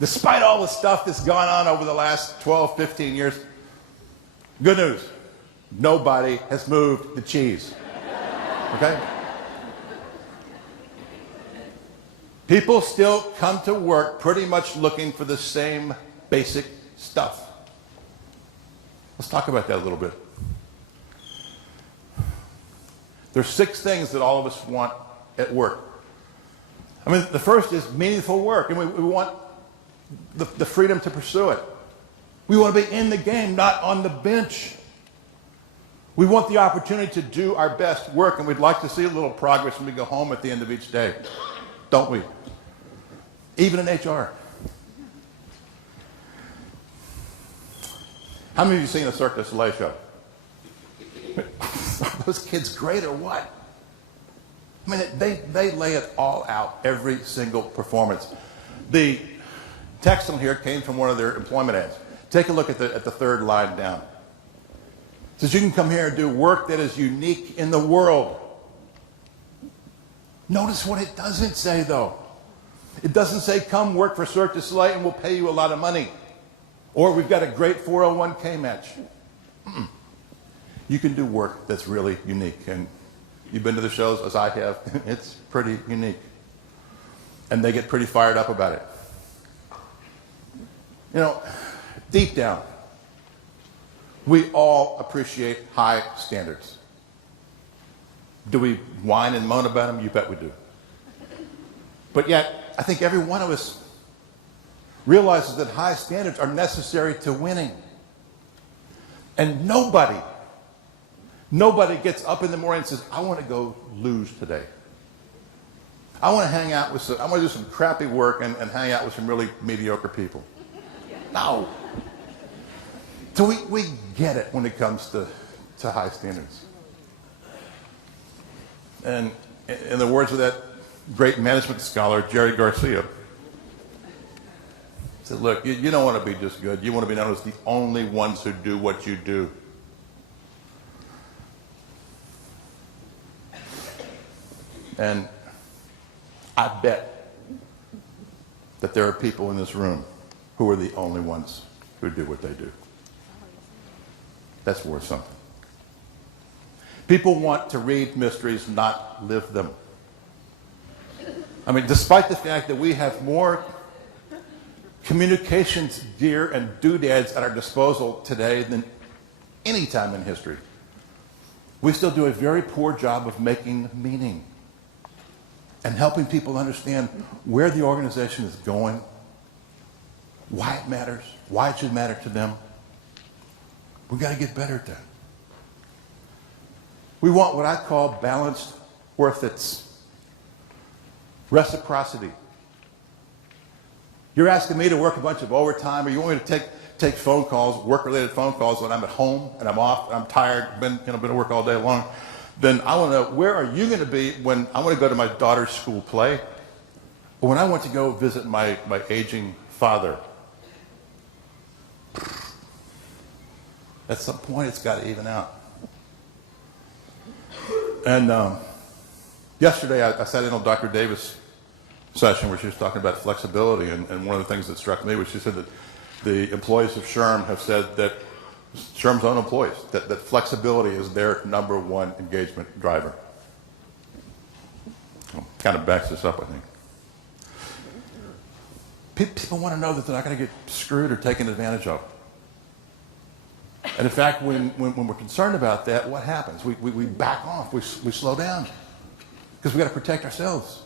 Despite all the stuff that's gone on over the last 12, 15 years, good news, nobody has moved the cheese, okay? People still come to work pretty much looking for the same basic stuff. Let's talk about that a little bit. There's 6 things that all of us want at work. I mean, the first is meaningful work, and we want the freedom to pursue it. We want to be in the game, not on the bench. We want the opportunity to do our best work, and we'd like to see a little progress when we go home at the end of each day, don't we? Even in HR. How many of you seen a Cirque du Soleil show? Are those kids great or what? I mean, they lay it all out, every single performance. The text on here came from one of their employment ads. Take a look at the 3rd line down. It says you can come here and do work that is unique in the world. Notice what it doesn't say, though. It doesn't say come work for Cirque du Soleil and we'll pay you a lot of money. Or we've got a great 401k match. You can do work that's really unique. And you've been to the shows, as I have. It's pretty unique. And they get pretty fired up about it. You know, deep down, we all appreciate high standards. Do we whine and moan about them? You bet we do. But yet, I think every one of us realizes that high standards are necessary to winning. And nobody gets up in the morning and says, I want to go lose today. I want to hang out with I want to do some crappy work and hang out with some really mediocre people. No. So we get it when it comes to high standards. And in the words of that great management scholar, Jerry Garcia, said, look, you don't want to be just good. You want to be known as the only ones who do what you do. And I bet that there are people in this room who are the only ones who do what they do. That's worth something. People want to read mysteries, not live them. I mean, despite the fact that we have more communications gear and doodads at our disposal today than any time in history, we still do a very poor job of making meaning and helping people understand where the organization is going, why it matters, why it should matter to them. We've got to get better at that. We want what I call balanced worth it's. Reciprocity. You're asking me to work a bunch of overtime, or you want me to take phone calls, work-related phone calls when I'm at home and I'm off and I'm tired, been at work all day long. Then I want to know, where are you going to be when I want to go to my daughter's school play, or when I want to go visit my aging father? At some point, it's got to even out. And yesterday, I sat in on Dr. Davis' session where she was talking about flexibility, and one of the things that struck me was she said that the employees of SHRM have said that SHRM's own employees, that flexibility is their #1 engagement driver. Well, kind of backs this up, I think. People want to know that they're not going to get screwed or taken advantage of. And in fact, when we're concerned about that, what happens? We back off, we slow down, because we've got to protect ourselves.